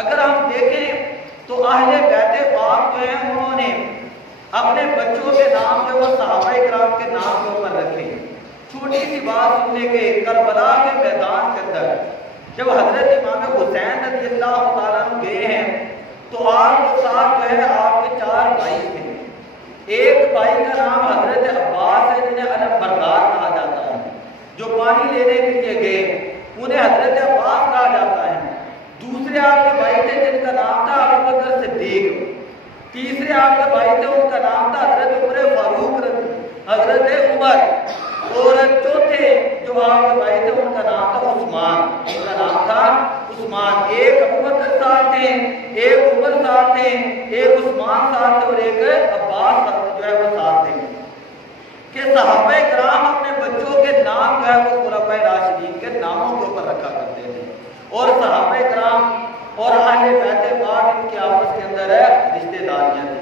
اگر ہم دیکھیں تو اہل بیت پاک جو ہیں انہوں نے اپنے بچوں کے نام جو وہ صحابہ کرام کے نام کے اوپر رکھے. چھوٹی سی بات سننے کے کربلا کے میدان کے اندر جب حضرت امام حسین رضی اللہ تعالیٰ عنہ گئے ہیں تو آپ کے ساتھ جو ہے آپ کے 4 بھائی تھے. ایک بھائی کا نام حضرت عباس ہے جنہیں علم بردار کہا جاتا ہے, جو پانی لینے کے لیے گئے انہیں حضرت عباس کہا جاتا ہے. دوسرے آپ کے بھائی تھے جن کا نام تھا ابو بکر صدیق. تیسرے آپ کے بھائی تھے ان کا نام تھا حضرت عمر فاروق حضرت عمر. اور چوتھے جو آپ کے بھائی تھے ان کا نام تھا عثمان. ان کا نام تھا عثمان. ایک ابو بکر ساتھ تھے, ایک عمر ساتھ تھے, ایک عثمان ساتھ تھے اور ایک عباس جو ہے وہ ساتھ تھے. کہ صحابہ کرام اپنے بچوں کے نام جو ہے وہ خلفائے راشدین کے ناموں کے اوپر رکھا کرتے تھے. اور صحابہ کرام اور اہل بیت پاک ان کے آپس کے اندر رشتہ داریاں تھیں.